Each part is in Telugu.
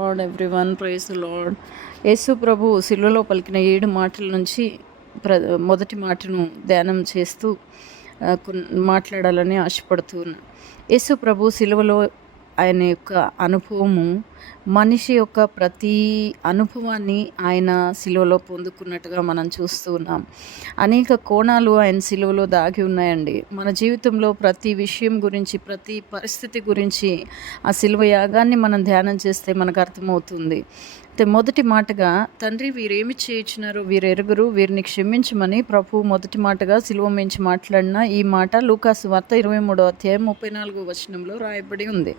Lord everyone praise the lord. Yesu ప్రభు శిలువలో పలికిన 7 మాటల నుంచి మొదటి మాటను ధ్యానం చేస్తూ మాట్లాడాలని ఆశపడుతూ ఉన్నా. యేసు ప్రభు శిలువలో ఆయన యొక్క అనుభవము, మనిషి యొక్క ప్రతి అనుభవాన్ని ఆయన శిలువలో పొందుకున్నట్టుగా మనం చూస్తూ ఉన్నాం. అనేక కోణాలు ఆయన శిలువలో దాగి ఉన్నాయండి. మన జీవితంలో ప్రతి విషయం గురించి, ప్రతి పరిస్థితి గురించి ఆ శిలువ యాగాన్ని మనం ధ్యానం చేస్తే మనకు అర్థమవుతుంది. మొదటి మాటగా, తండ్రి వీరేమి చేయుచున్నారో వీరెరుగురు, వీరిని క్షమించమని ప్రభు మొదటి మాటగా శిలువ మించి మాట్లాడిన ఈ మాట లూకాసు వార్త 23వ అధ్యాయం 34వ వచనంలో రాయబడి ఉంది.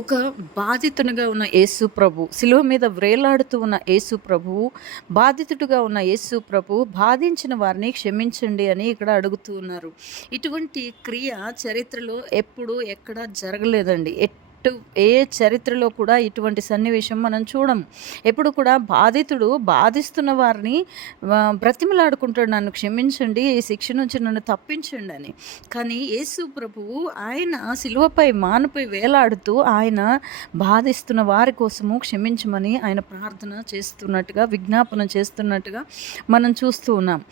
ఒక బాధితునిగా ఉన్న యేసు ప్రభు, శిలువ మీద వ్రేలాడుతూ ఉన్న యేసు ప్రభువు, బాధితుడిగా ఉన్న యేసు ప్రభు బాధించిన వారిని క్షమించండి అని ఇక్కడ అడుగుతూ ఉన్నారు. ఇటువంటి క్రియ చరిత్రలో ఎప్పుడు ఎక్కడ జరగలేదండి. ఏ చరిత్రలో కూడా ఇటువంటి సన్నివేశం మనం చూడం. ఎప్పుడు కూడా బాధితుడు బాధిస్తున్న వారిని బ్రతిమలాడుకుంటాడు, నన్ను క్షమించండి, ఈ శిక్ష నుంచి నన్ను తప్పించండి అని. కానీ యేసు ప్రభువు ఆయన శిలువపై మానుపై వేలాడుతూ ఆయన బాధిస్తున్న వారి కోసము క్షమించమని ఆయన ప్రార్థన చేస్తున్నట్టుగా, విజ్ఞాపన చేస్తున్నట్టుగా మనం చూస్తూ ఉన్నాం.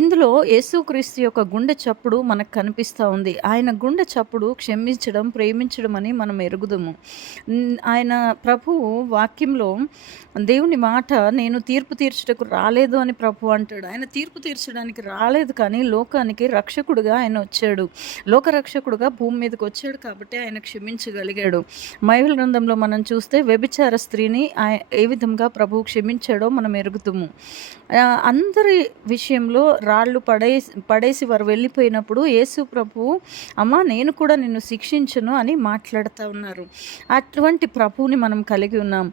ఇందులో యేసుక్రీస్తు యొక్క గుండె చప్పుడు మనకు కనిపిస్తూ ఉంది. ఆయన గుండె చప్పుడు క్షమించడం, ప్రేమించడం అని మనం ఎరుగుదాం. ఆయన ప్రభువు వాక్యంలో దేవుని మాట, నేను తీర్పు తీర్చుటకు రాలేదు అని ప్రభు అంటాడు. ఆయన తీర్పు తీర్చడానికి రాలేదు, కానీ లోకానికి రక్షకుడుగా ఆయన వచ్చాడు. లోకరక్షకుడుగా భూమి మీదకి వచ్చాడు కాబట్టి ఆయన క్షమించగలిగాడు. బైబిల్ గ్రంథంలో మనం చూస్తే వ్యభిచార స్త్రీని ఏ విధంగా ప్రభువు క్షమించాడో మనం ఎరుగుతాము. అందరి విషయంలో రాళ్ళు పడేసి వారు వెళ్ళిపోయినప్పుడు యేసు ప్రభువు, అమ్మా నేను కూడా నిన్ను శిక్షించను అని మాట్లాడుతూ ఉన్నారు. అటువంటి ప్రభువుని మనం కలిగి ఉన్నాం.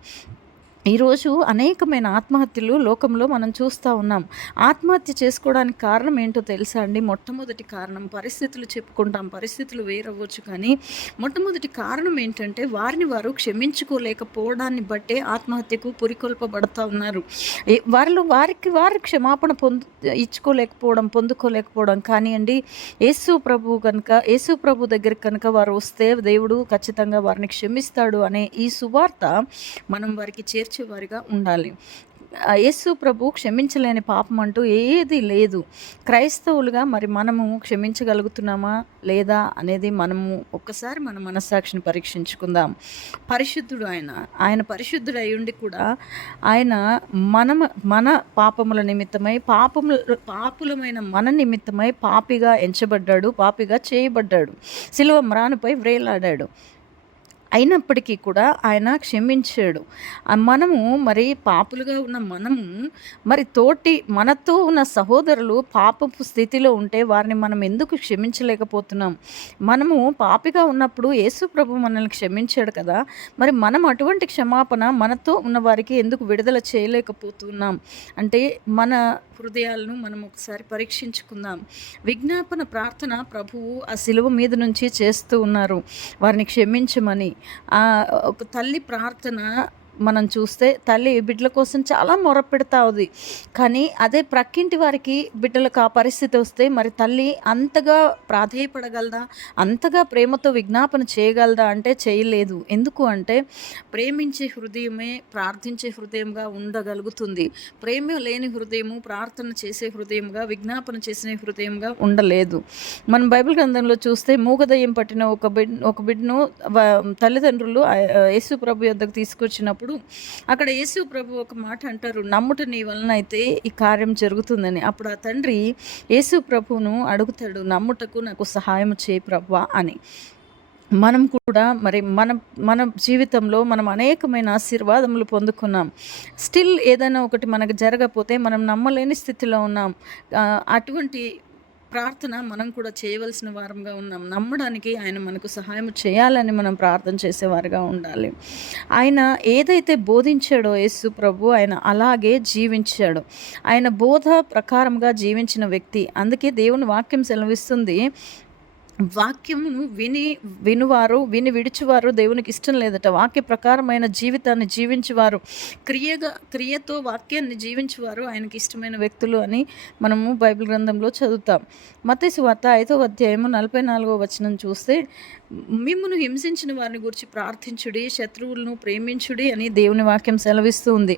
ఈరోజు అనేకమైన ఆత్మహత్యలు లోకంలో మనం చూస్తూ ఉన్నాం. ఆత్మహత్య చేసుకోవడానికి కారణం ఏంటో తెలుసా అండి? మొట్టమొదటి కారణం, పరిస్థితులు చెప్పుకుంటాం, పరిస్థితులు వేరవ్వచ్చు, కానీ మొట్టమొదటి కారణం ఏంటంటే వారిని వారు క్షమించుకోలేకపోవడాన్ని బట్టే ఆత్మహత్యకు పురికొల్పబడుతూ ఉన్నారు. వారికి క్షమాపణ పొందుకోలేకపోవడం. కానీ అండి, యేసు ప్రభు దగ్గర కనుక వారు వస్తే దేవుడు ఖచ్చితంగా వారిని క్షమిస్తాడు అనే ఈ సువార్త మనం వారికి చేర్చేవారిగా ఉండాలి. యేసు ప్రభు క్షమించలేని పాపం అంటూ ఏది లేదు. క్రైస్తవులుగా మరి మనము క్షమించగలుగుతున్నామా లేదా అనేది మనము ఒక్కసారి మన మనస్సాక్షిని పరీక్షించుకుందాం. పరిశుద్ధుడు ఆయన పరిశుద్ధుడు అయ్యుండి కూడా ఆయన మన పాపముల నిమిత్తమై, పాపులమైన మన నిమిత్తమై పాపిగా ఎంచబడ్డాడు, పాపిగా చేయబడ్డాడు, శిలువ మ్రానుపై వ్రేలాడాడు. అయినప్పటికీ కూడా ఆయన క్షమించాడు. మనము మరి పాపులుగా ఉన్న మనము మరి మనతో ఉన్న సహోదరులు పాపపు స్థితిలో ఉంటే వారిని మనం ఎందుకు క్షమించలేకపోతున్నాం? మనము పాపిగా ఉన్నప్పుడు యేసు ప్రభు మనల్ని క్షమించాడు కదా, మరి మనం అటువంటి క్షమాపణ మనతో ఉన్న వారికి ఎందుకు విడుదల చేయలేకపోతున్నాం అంటే మన హృదయాలను మనం ఒకసారి పరీక్షించుకుందాం. విజ్ఞాపన ప్రార్థన ప్రభువు ఆ శిలువ మీద నుంచి చేస్తూ ఉన్నారు, వారిని క్షమించమని. ఒక తల్లి ప్రార్థన మనం చూస్తే, తల్లి బిడ్డల కోసం చాలా మొరపెడతా ఉంది, కానీ అదే ప్రక్కింటి వారికి బిడ్డలకు ఆ పరిస్థితి వస్తే మరి తల్లి అంతగా ప్రాధేయపడగలదా, అంతగా ప్రేమతో విజ్ఞాపన చేయగలదా అంటే చేయలేదు. ఎందుకు అంటే ప్రేమించే హృదయమే ప్రార్థించే హృదయంగా ఉండగలుగుతుంది. ప్రేమ లేని హృదయము ప్రార్థన చేసే హృదయంగా, విజ్ఞాపన చేసే హృదయంగా ఉండలేదు. మనం బైబిల్ గ్రంథంలో చూస్తే మూగదయ్యం పట్టిన ఒక బిడ్డను తల్లిదండ్రులు యేసు ప్రభు యొద్దకు తీసుకొచ్చినప్పుడు అక్కడ యేసు ప్రభు ఒక మాట అంటారు, నమ్ముట నీ వలన అయితే ఈ కార్యం జరుగుతుందని. అప్పుడు ఆ తండ్రి యేసు ప్రభువును అడుగుతాడు, నమ్ముటకు నాకు సహాయం చేయి ప్రభువా అని. మనం కూడా మరి మన జీవితంలో మనం అనేకమైన ఆశీర్వాదములు పొందుకున్నాం. స్టిల్ ఏదైనా ఒకటి మనకు జరగకపోతే మనం నమ్మలేని స్థితిలో ఉన్నాం. అటువంటి ప్రార్థన మనం కూడా చేయవలసిన వారంగా ఉన్నాం. నమ్మడానికి ఆయన మనకు సహాయం చేయాలని మనం ప్రార్థన చేసేవారుగా ఉండాలి. ఆయన ఏదైతే బోధించాడో యేసు ప్రభు, ఆయన అలాగే జీవించాడు. ఆయన బోధ ప్రకారంగా జీవించిన వ్యక్తి. అందుకే దేవుని వాక్యం సెలవిస్తుంది, వాక్యమును విని విడుచువారు దేవునికి ఇష్టం లేదట. వాక్య ప్రకారమైన జీవితాన్ని జీవించువారు, క్రియతో వాక్యాన్ని జీవించువారు ఆయనకి ఇష్టమైన వ్యక్తులు అని మనము బైబిల్ గ్రంథంలో చదువుతాం. మత్తయి సువార్త 5వ అధ్యాయము 44వ వచనం చూస్తే, మిమ్మును హింసించిన వారిని గురించి ప్రార్థించుడి, శత్రువులను ప్రేమించుడి అని దేవుని వాక్యం సెలవిస్తూ ఉంది.